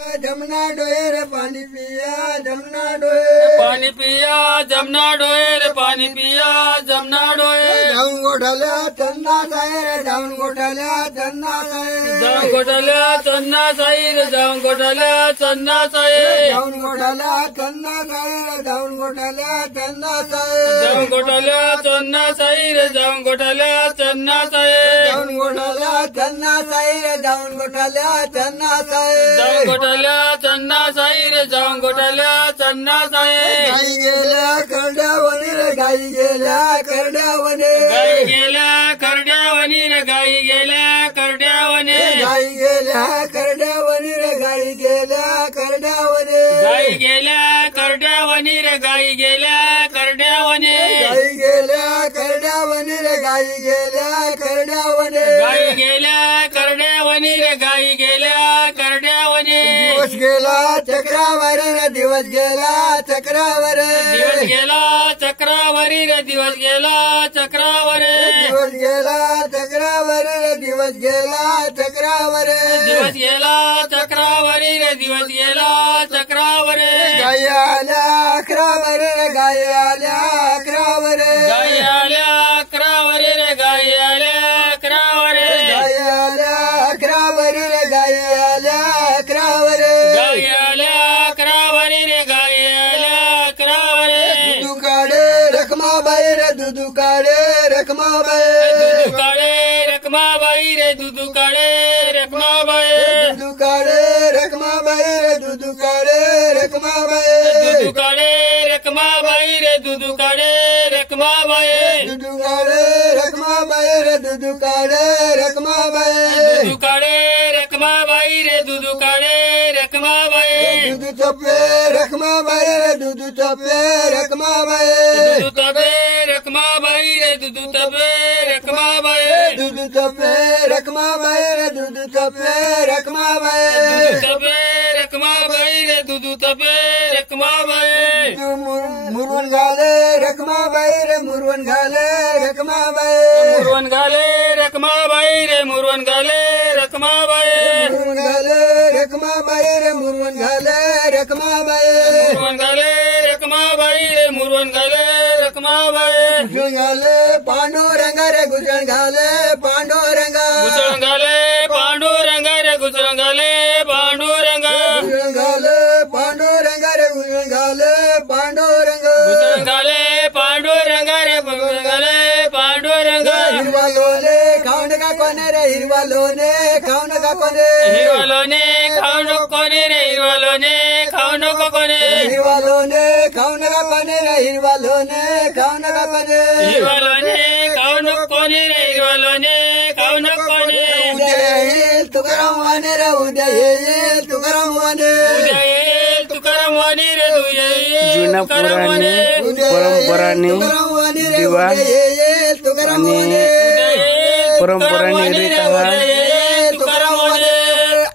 जमुना डोहे रे पानी पिया जमुना डोहे पानी पिया जमुना डोहे रे पानी पिया जमुना डोहे जाऊन गोठ्याला चन्ना साई रे जाऊन गोठ्याला चन्ना साई जाऊन गोठ्याला चन्ना साई रे जाऊन गोठ्याला चन्ना साई जाऊन गोठ्याला चन्ना साई रे जाऊन गोठ्याला चन्ना साई जाऊन गोठ्याला चन्ना साई रे जाऊन गोठ्याला चन्ना साई जाऊन गोठ्याला चन्ना साई रे जाऊन गोठ्याला चन्ना साई जाऊन गोठ्याला चन्ना साई रे जाऊन गोठ्याला चन्ना साई गाई गेल्या करड्यावनी रे गाई गेल्या करड्यावनी गाई गेल्या करड्यावनी रे गाई गेल्या करड्यावनी गाई गेल्या करड्यावनी रे गाई गेल्या करड्यावनी गाई गेल्या करड्यावनी रे गाई गेल्या करड्यावनी गाई गेल्या करड्यावनी रे गाई गेल्या करड्यावनी गाई गेल्या करड्यावनी रे गाई गेल्या करड्यावनी दिवस गेला चक्रावर रे दिवस गेला चक्रावर दिवस गेला चक्रावरी रे दिवस गेला चक्रावरी दिवस गेला चक्रावर रे दिवस गेला चक्रावर दिवस गेला चक्रावरी रे दिवस गेला चक्रावरी गाई आल्या अकरावर रे गाई आल्या अकरावर गाई आल्या अकरावरी रे गाई आल्या अकरावरी गाई आल्या अकरावर रे गाई आल्या अकरावर गाई आल्या अकरावरी रे गाई आल्या अकरावरी दुधू काढे रखमाबाई रे दुधू काढे रखमाबाई दुधू काळे रखमाबाई रे दुधू काळे रखमाबाई दुधू काढे रखमाबाई रे दुधू काढे रखमाबाई दुधू काळे रखमाबाई रे दुधू काळे रखमाबाई दुधू काढे रखमाबाई रे दुधू काढे रखमाबाई दुधू काळे रखमाबाई रे दुधू काळे रखमाबाई दुधू चपे रखमाबाई रे दुधू चपे रखमाबाई दुधू तबे रखमाबाई रे दुधू तबे रखमाबाई दुधू चपे रखमाबाई रे दुधू चपे रखमाबाई दुधू तबे रखमाबाई रे दुधू तबे रखमाबाई मुरवण घाले रखमाबाई रे मुरवण घाले रखमाबाई मुरवण घाले रखमाबाई रे मुरवण घाले रखमाबाई मुरवण घाले रखमाबाई रे मुरवण घाले रखमाबाई मुरवण घाले रखमाबाई रे मुरवण घाले रखमाबाई गुजण घाले पांडुरंग रे गुजण घाले पांडुरंग गुजरण घाले पांडुरंग रे गुजरण घाले पांडुरंग गुजण घाले पांडुरंग रे गुजण घाले पांडुरंग गुजरण घाले पांडुरंग रे गुजरण घाले पांडुरंग हिरवा लोणे खाऊन का कोणे रे हिरवा लोणे खाऊन का कोणे हिरवा लोणे खाऊ नको रे हिरवा लोणे खाऊ नको कोणे हिरवा लोणे खाऊन का कोणे रे हिरवा लोणे खाऊन का कोणे हिरवा लोणे खाऊ नको रे हिरवा लोणे खाऊ नको उद्या येईल तुकाराम वाणे रे उद्या येईल तुकाराम वाणे उद्या येईल तुकाराम वाणी रे उद्या येईल जुना तुकाराम वाणी परंपराने तुकाराम वाणे रे दिवा उद्या येईल तुकाराम वाणे परंपराने रीत आहार तुकाराम वाणी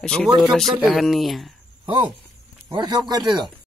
अशी दोरशी कहाणी आहे. हो व्हॉट्सअप करते जा